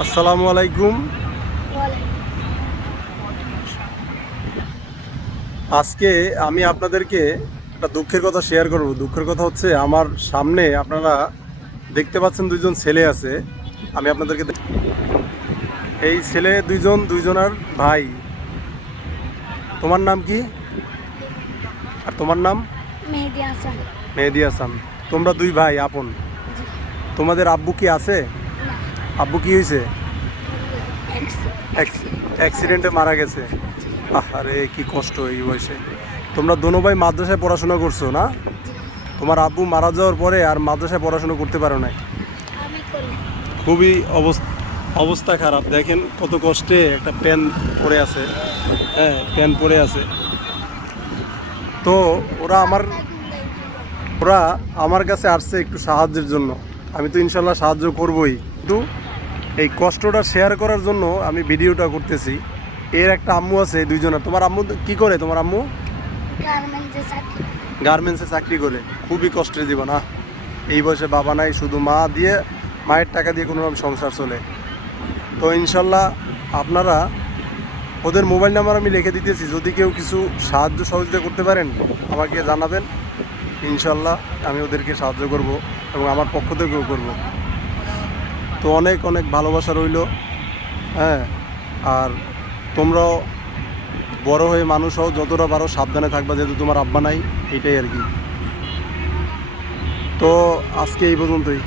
আসসালামু আলাইকুম। আজকে আমি আপনাদেরকে একটা দুঃখের কথা শেয়ার করব। দুঃখের কথা হচ্ছে, আমার সামনে আপনারা দেখতে পাচ্ছেন দুইজন ছেলে আছে। আমি আপনাদেরকে এই ছেলে দুইজনার ভাই। তোমার নাম কি আর তোমার নাম? মেহেদি হাসান। মেহেদি হাসান। তোমরা দুই ভাই আপন। জি। তোমাদের আব্বু কি আছে? না। আব্বু কি হয়েছে? এক্স- অ্যাক্সিডেন্টে মারা গেছে। আরে কি কষ্ট এই বয়সে। তোমরা দোনো ভাই মাদ্রাসায় পড়াশোনা করছো না? জি। তোমার আব্বু মারা যাওয়ার পরে আর মাদ্রাসায় পড়াশোনা করতে পারো নাই। আমি করি। খুবই অবস্থা খারাপ। দেখেন কত কষ্টে একটা প্যান পরে আছে। হ্যাঁ, প্যান পরে আছে। তো ওরা ওরা আমার কাছে আসছে একটু সাহায্যের জন্য। আমি তো ইনশাল্লাহ সাহায্য করবই, কিন্তু এই কষ্টটা শেয়ার করার জন্য আমি ভিডিওটা করতেছি। এর একটা আম্মু আছে, দুইজনের। তোমার আম্মু কি করে? তোমার আম্মু গার্মেন্টসে চাকরি। গার্মেন্টসে চাকরি করে। খুবই কষ্টের জীবন। এই বয়সে বাবা নাই, শুধু মা দিয়ে, মায়ের টাকা দিয়ে কোনোরকম সংসার চলে। তো ইনশাল্লাহ আপনারা ওদের মোবাইল নাম্বার আমি লিখে দিতেছি, যদি কেউ কিছু সাহায্য সহযোগিতা করতে পারেন আমাকে জানাবেন। ইনশাল্লাহ আমি ওদেরকে সাহায্য করব এবং আমার পক্ষ থেকেও করব। তো অনেক অনেক ভালোবাসা রইল। হ্যাঁ, আর তোমরাও বড় হয়ে মানুষ হও, যতটা পারো সাবধানে থাকবা, যেহেতু তোমার আব্বা নাই। এইটাই আর কি। তো আজকে এই পর্যন্তই।